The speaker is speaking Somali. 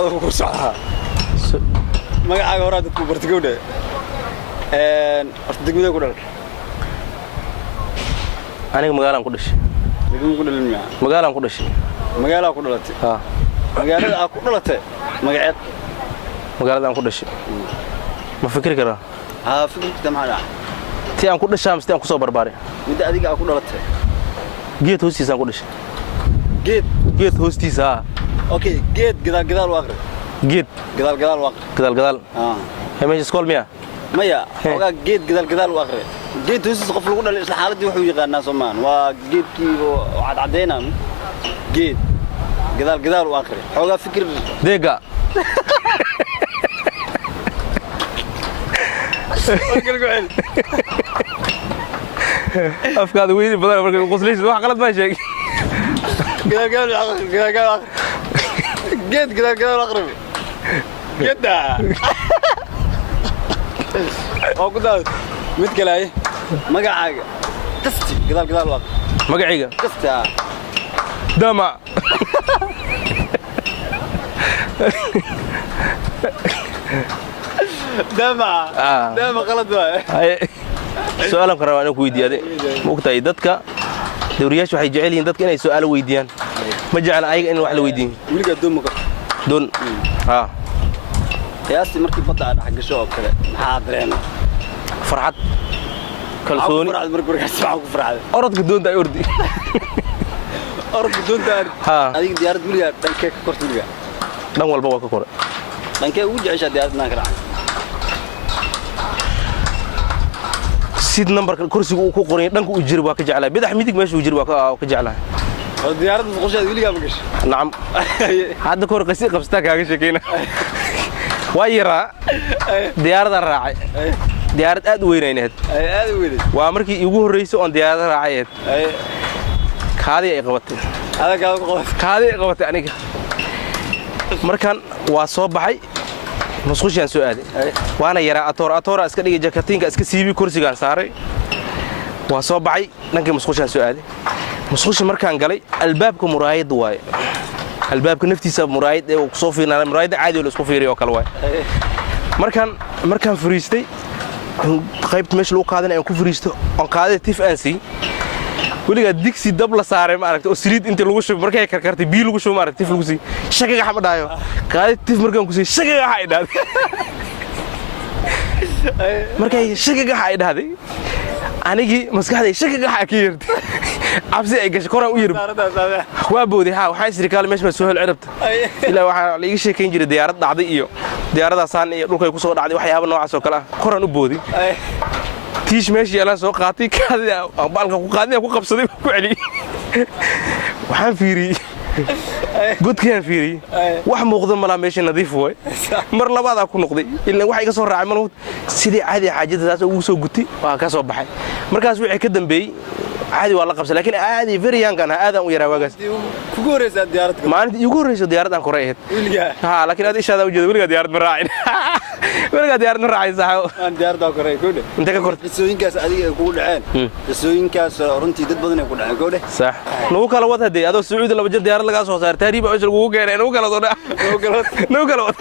هذا هو صح ما قاعد ورا dadku bartigowda horta degmada ku dhalay aniga magaalaan ku dhashay degmada ku dhalay magaalaan ku dhashay magaalada ku dhalatay magaalada aad ku dhalatay magaceed magaalada aan ku dhashay ma fikir karaa fikirka maxaa tii aan ku dhashay ama tii aan ku soo barbaaray mid adiga aad ku dhalatay geed hoostiisa aan ku dhashay geed hoostiisa okay geed gadaal waa aqri geed gadaal waa aqri gadaal meesha iskool miya maya ogaa geed gadaal waa aqri geed hoostiisa qof lagu dhalay isla xaaladii wuxuu yaqaanaa Soomaan waa geedkii oo cadeynaa geed gadaal waa aqri xogaa fikir deega afkaada weyn badan markay qoslaysid wax qalad ma sheeg gadaal aqri geedda oo ku daad mid kale ay magacaaga qasti gadaal waa magacayga qasta dama dama qalad waa su'aalan ka rabaa inaan ku weydiiyo moogtahay dadka dawriyaashu waxay jecel yihiin dadka inay su'aalo weydiiyaan ma jecel ayaga in wax la weydiin wiliga doon qiyaasti markii badda aad dhex gasho oo kale maxaa dareen farxad kalsooni orodka doonta ay ordi orodka doonta adiga diyaarad wiliga dhankee ka korta wiliga dhan walba waa ka kore dhankee ugu jeceshaa diyaaradnaan ka raacay sid numberka kursiga uu ku qoray dhanka uu jiro waa ka jeclaa bidax midig meesha uu jiro waa ka jeclaa oo diyaarad muqdisho wiliga ma gashay nacam hadda kor qasi qabsata kaaga sheekayna waa yaraa diyaarada raacay diyaarad aad u weynayneed waa markii igu horeysay oo diyaarada raacay kaadi ay qabatay aniga markan waa soo baxay musqushaan soo aaday waana yaraa atoora iska dhigay jakatinka iska siibi kursigaan saaray waa soo baxay dhankii musqushaan soo aaday musqusha markaan galay albaabka muraayad waaye albaabka naftiisa muraayad ee ku soo fiirnaa muraayad caadi oo la isku fiiriyo kala waaye markaan fariistay qaybta meesha lagu qaadanay aan ku fariisto on qaaday tif aan si waliga digsi dab la saaray ma aragtay oo saliid inta lagu shubay markay karkartay biyo lagu shubay ma aragtay tif lagu sii shaqaga xama dhaayo qaaday tif markaan ku sii shaqaga waxa ay dhaaday markay shaqaga waxa ay dhaaday anigi maskaxday shaqaga waxa ka yeertay absi ay gashay koraan u yirb waa boodi waxa isrikaal meesha soo hel cirabta ilaa waxa la iga sheekayn jiray diyaarad dhacday iyo diyaaradaasaan iyo dhulkay ku soo dhacday waxyaabo noocaas oo kale ah koraan u boodi tiish meeshii yalan soo qaatay kaadida baalka ku qaadnay ku qabsaday ku celi waxaan fiiriyay godkaan fiiriyay wax muuqdo mala meesha nadiif way mar labaad ku noqday ilaa wax iga soo raacay mal sidii caadi xaajadaas ugu soo gutay waa ka soo baxay markaas wixii ka dambeeyay عادي والله قبسة لكن عادي فريان كان هذا ويرى واجس. كوريس الديارات. ما أنت يكوريس الديارات عن كوريات. ها لكن هذا إيش هذا وجود ولا ديارات مراعين. ولا ديارات مراعين صح. ديارات كوريات كوده. أنت كورت. السوين كاس هذه يقول عين. السوين كاس رنتي ضد بدنا يقول عين كوده. صح. نو كلا وقت هذي هذا السعودي لو بجد ديار لقى صار تهريب أجر وقوق يعني نو كلا صار. نو كلا وقت.